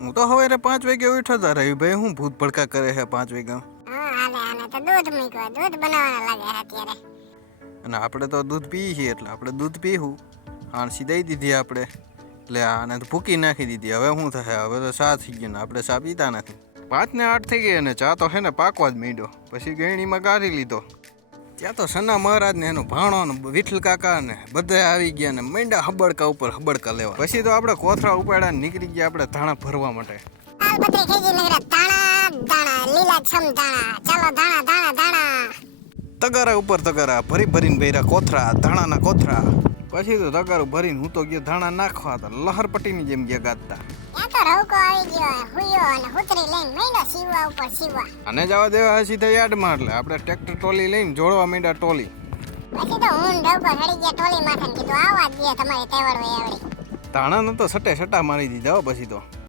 હું તો સવારે 5 વાગે ઉઠ્યો તા રવિ ભાઈ હું ભૂત ભડકા કરે છે 5 વાગ્યા હા આને તો દૂધ મૂક્યો દૂધ બનાવવાના લાગે અત્યારે અને આપણે તો દૂધ પીએ છીએ એટલે આપણે દૂધ પીવું આણસી દઈ દીધી આપણે એટલે આને તો ભૂકી નાખી દીધી હવે શું થશે હવે તો ચા થઈ ગયો ને આપણે ચા પીતા નથી 5 ને 8 થઈ ગઈ અને ચા તો છે ને પાકવા જ માંડ્યો પછી ગયણીમાં ગાળી લીધો ત્યાં તો સના મહારાજ ને એનો ભાણો ને વિઠ્ઠલ કાકા ને બધા આવી ગયા ને માંડ્યા હબડકા ઉપર હબડકા લેવા પછી તો આપણે કોથળા ઉપાડ્યા ને નીકળી ગયા આપણે ધાણા ભરવા માટે આલ બત્રી થઈ ગઈ નગરા દાણા દાણા લીલા છમ દાણા ચાલો દાણા દાણા દાણા તગારા ઉપર તગારા ભરી ભરીને ભર્યા કોથળા ધાણાના કોથળા પછી તો તગારું ભરીને હું તો ગયો ધાણા નાખવા હતા લહરપટ્ટીની જેમ ગયા ગાતા ત્યાં તો રવકો આવી ગયો હુયો અને હુતરી લઈને માંડ્યો સીવા ઉપર સીવા અને જવા દેવા સીધા યાર્ડમાં એટલે આપણે ટ્રેક્ટર ટોલી લઈને જોડવા માંડ્યા ટોલી પછી તો હું ડવકો ચડી ગયા ટોલી માથે કીધું આવા જ દે તમારી તેવડ હોય આવડી ધાણાને તો સટે સટા મારી દીધા હો પછી તો